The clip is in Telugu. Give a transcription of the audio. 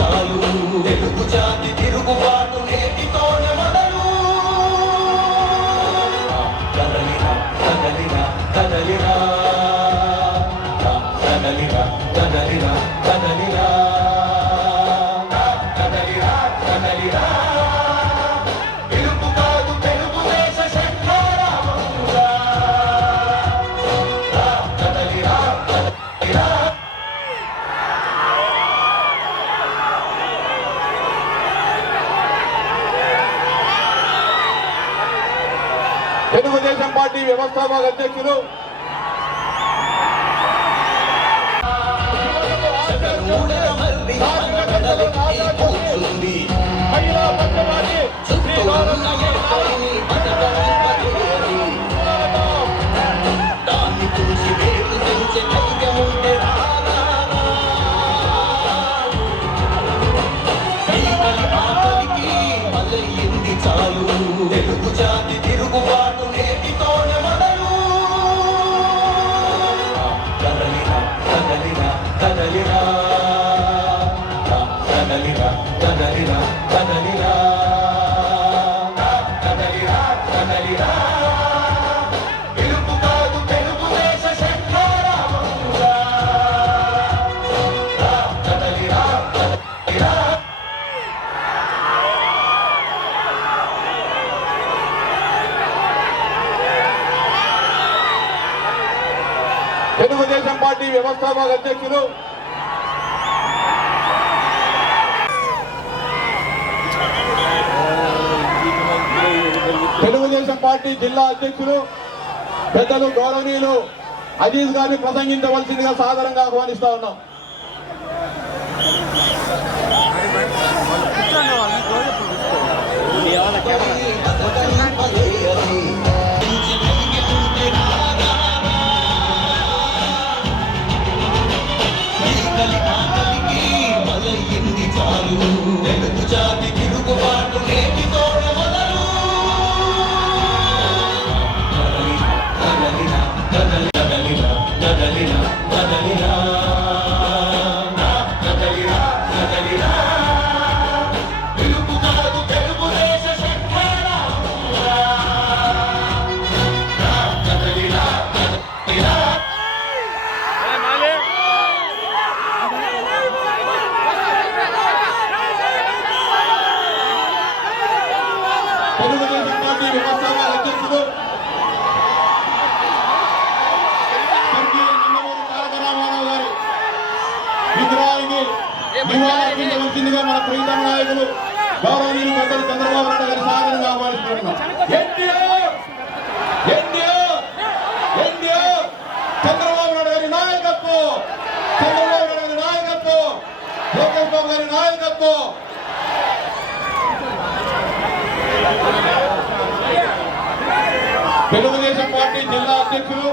చాలు. తెలుగు జాతి తిరుగుబాటు నే తెలుగుదేశం పార్టీ వ్యవస్థాపక అధ్యక్షులు. మూడల 大家你好 తెలుగుదేశం పార్టీ వ్యవస్థాపక అధ్యక్షులు. తెలుగుదేశం పార్టీ జిల్లా అధ్యక్షులు పెద్దలు గౌరవనీయులు అజీజ్ గారిని ప్రసంగించవలసిందిగా సాధారణంగా ఆహ్వానిస్తా ఉన్నాం. 的。నివాళులర్పించవలసిందిగా మన ప్రీతమ నాయకులు గౌరవనీయులు పెద్దలు చంద్రబాబు నాయుడు గారి సాదరంగా ఆహ్వానిస్తున్నాం చంద్రబాబు నాయుడు గారి నాయకత్వం! చంద్రబాబు నాయుడు గారి నాయకత్వం! లోకేష్ బాబు గారి నాయకత్వం! తెలుగుదేశం పార్టీ జిల్లా అధ్యక్షులు